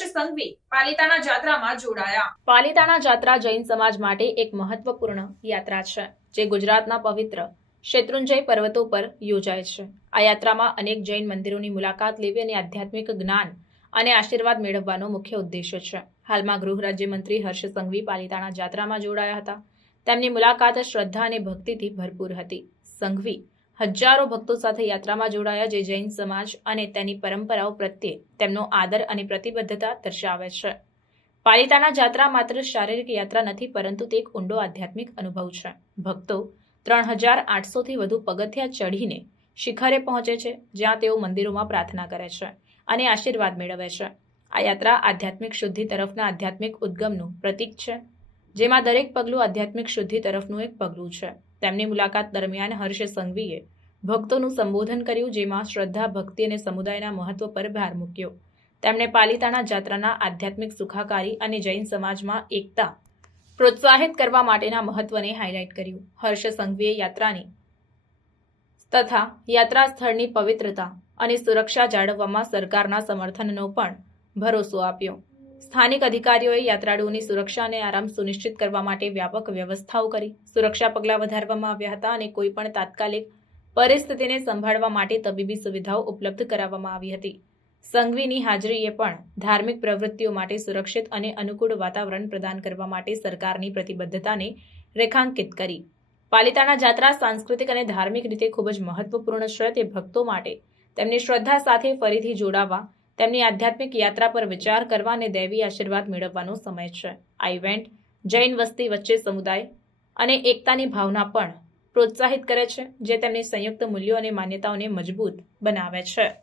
હર્ષ સંઘવી પાલિતાણા જાત્રામાં જોડાયા. પાલિતાણા જાત્રા જૈન સમાજ માટે એક મહત્વપૂર્ણ યાત્રા છે, જે ગુજરાતના પવિત્ર શેત્રુંજય પર્વતો પર યોજાય છે. આ યાત્રામાં અનેક જૈન મંદિરોની મુલાકાત લેવી અને આધ્યાત્મિક જ્ઞાન અને આશીર્વાદ મેળવવાનો મુખ્ય ઉદ્દેશ્ય છે. હાલમાં ગૃહ રાજ્યમંત્રી હર્ષ સંઘવી પાલિતાણા જાત્રામાં જોડાયા હતા. તેમની મુલાકાત શ્રદ્ધા અને ભક્તિથી ભરપૂર હતી. સંઘવી હજારો ભક્તો સાથે યાત્રામાં જોડાયા જે જૈન સમાજ અને તેની પરંપરાઓ પ્રત્યે તેમનો આદર અને પ્રતિબદ્ધતા દર્શાવે છે. પાલિતાના જાત્રા માત્ર શારીરિક યાત્રા નથી, પરંતુ તે એક ઊંડો આધ્યાત્મિક અનુભવ છે. ભક્તો ત્રણ હજાર આઠસોથી વધુ પગથિયા ચઢીને શિખરે પહોંચે છે, જ્યાં તેઓ મંદિરોમાં પ્રાર્થના કરે છે અને આશીર્વાદ મેળવે છે. આ યાત્રા આધ્યાત્મિક શુદ્ધિ તરફના આધ્યાત્મિક ઉદ્ગમનું પ્રતીક છે, જેમાં દરેક પગલું આધ્યાત્મિક શુદ્ધિ તરફનું એક પગલું છે. તેમની મુલાકાત દરમિયાન હર્ષ સંઘવીએ ભક્તોનું સંબોધન કર્યું જેમાં શ્રદ્ધા, ભક્તિ અને સમુદાયના મહત્વ પર ભાર મૂક્યો. તેમણે પાલિતાણા જાત્રાના આધ્યાત્મિક સુખાકારી અને જૈન સમાજમાં એકતા પ્રોત્સાહિત કરવા માટેના મહત્વને હાઇલાઇટ કર્યું. હર્ષ સંઘવીએ યાત્રાની તથા યાત્રા સ્થળની પવિત્રતા અને સુરક્ષા જાળવવામાં સરકારના સમર્થનનો પણ ભરોસો આપ્યો. સ્થાનિક અધિકારીઓએ યાત્રાળુઓની સુરક્ષા અને આરામ સુનિશ્ચિત કરવા માટે વ્યાપક વ્યવસ્થાઓ કરી. સુરક્ષા પગલાં વધારવામાં આવ્યા હતા અને કોઈપણ તાત્કાલિક પરિસ્થિતિને સંભાળવા માટે તબીબી સુવિધાઓ ઉપલબ્ધ કરાવવામાં આવી હતી. સંઘવીની હાજરીએ પણ ધાર્મિક પ્રવૃત્તિઓ માટે સુરક્ષિત અને અનુકૂળ વાતાવરણ પ્રદાન કરવા માટે સરકારની પ્રતિબદ્ધતાને રેખાંકિત કરી. પાલિતાણા જાત્રા સાંસ્કૃતિક અને ધાર્મિક રીતે ખૂબ જ મહત્વપૂર્ણ છે તે ભક્તો માટે તેમની શ્રદ્ધા સાથે ફરીથી જોડાવા, તેમની આધ્યાત્મિક યાત્રા પર વિચાર કરવા અને દૈવી આશીર્વાદ મેળવવાનો સમય છે. આ ઇવેન્ટ જૈન વસ્તી વચ્ચે સમુદાય અને એકતાની ભાવના પણ પ્રોત્સાહિત કરે છે જે તેમની સંયુક્ત મૂલ્યો અને માન્યતાઓને મજબૂત બનાવે છે.